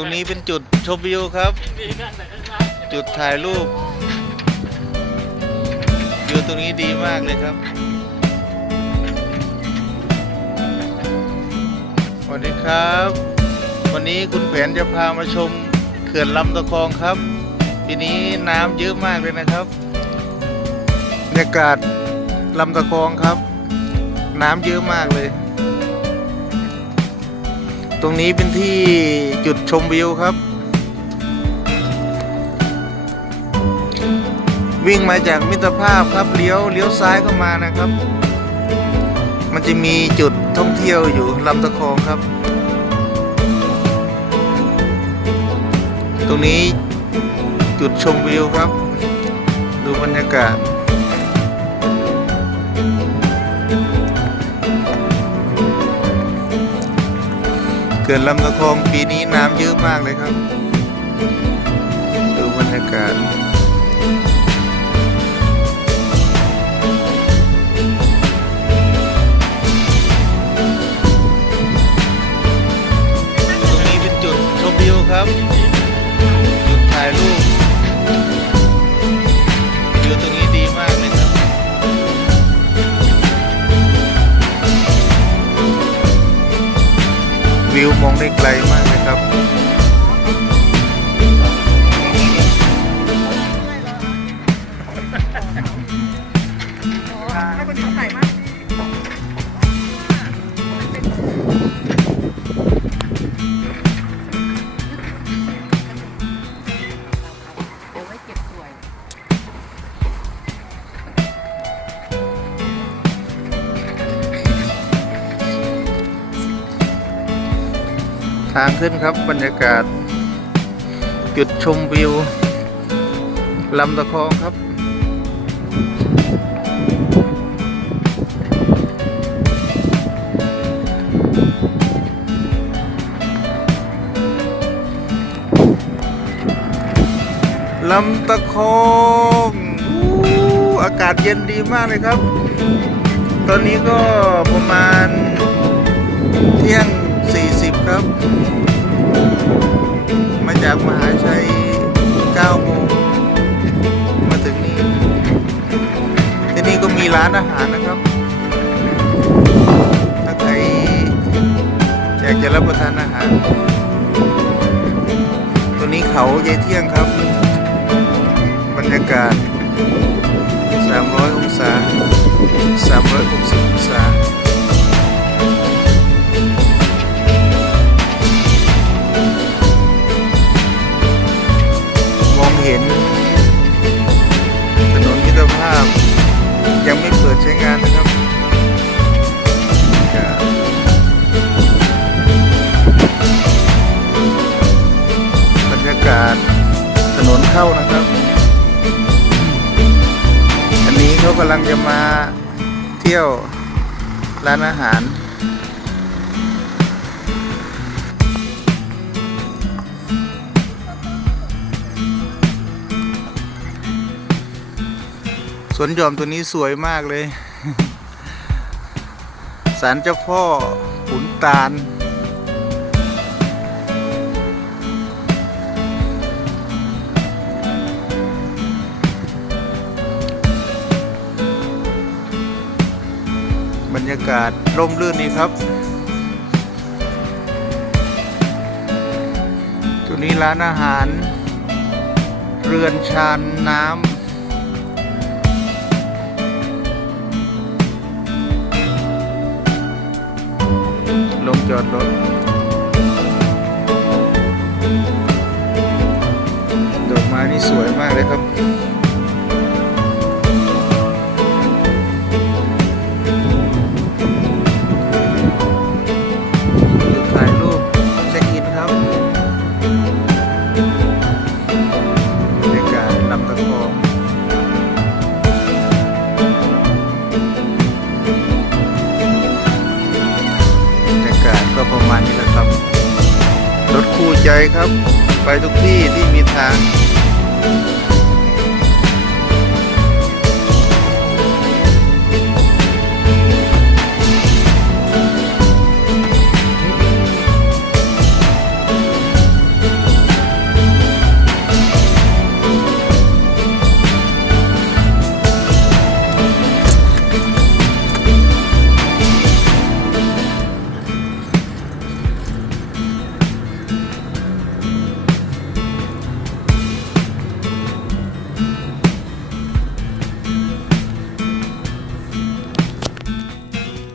รงนี้เป็นจุดชมวิวครับ จุดถ่ายรูปวิวตรงนี้ดีมากเลยครับ สวัสดีครับ วันนี้คุณแผนจะพามาชมเขื่อนลำตะคองครับ ปีนี้น้ำเยอะมากเลยนะครับบรรยากาศลำตะคองครับ น้ำเยอะมากเลย ตรงนี้เป็นที่จุดชมวิวครับ วิ่งมาจากมิตรภาพครับเลี้ยวเลี้ยวซ้ายเข้ามานะครับ มันจะมีจุดท่องเที่ยวอยู่ลำตะคองครับ ตรงนี้จุดชมวิวครับ ดูบรรยากาศ เกิดลำตะคองปีนี้น้ำเยอะมากเลยครับ ดูบรรยากาศ วิวมองได้ไกลมากเลยครับ ทางขึ้นครับบรรยากาศ จุดชมวิวลำตะคองครับ ลำตะคองอากาศเย็นดีมากเลยครับ ตอนนี้ก็ประมาณเที่ยง 40 ครับ มาจากมหาชัย9โมงมาถึงนี่ที่นี่ก็มีร้านอาหารนะครับ ถ้าใครอยากจะรับประทานอาหาร ตัวนี้เขาเยายเที่ยงครับ บรรยากาศ 300 องศา360 เห็น ถนนมิตรภาพ ยังไม่เปิดใช้งานนะครับบรรยากาศถนนเข้านะครับ อันนี้เขากำลังจะมาเที่ยวร้านอาหาร วนหย่อมตัวนี้สวยมากเลยศาลเจ้าพ่อขุนตาล บรรยากาศร่มรื่นนี่ครับ ตัวนี้ร้านอาหาร เรือนชานน้ำ ลงจอดรถดอกไม้นี่สวยมากเลยครับ ใจครับ ไปทุกที่ที่มีทาง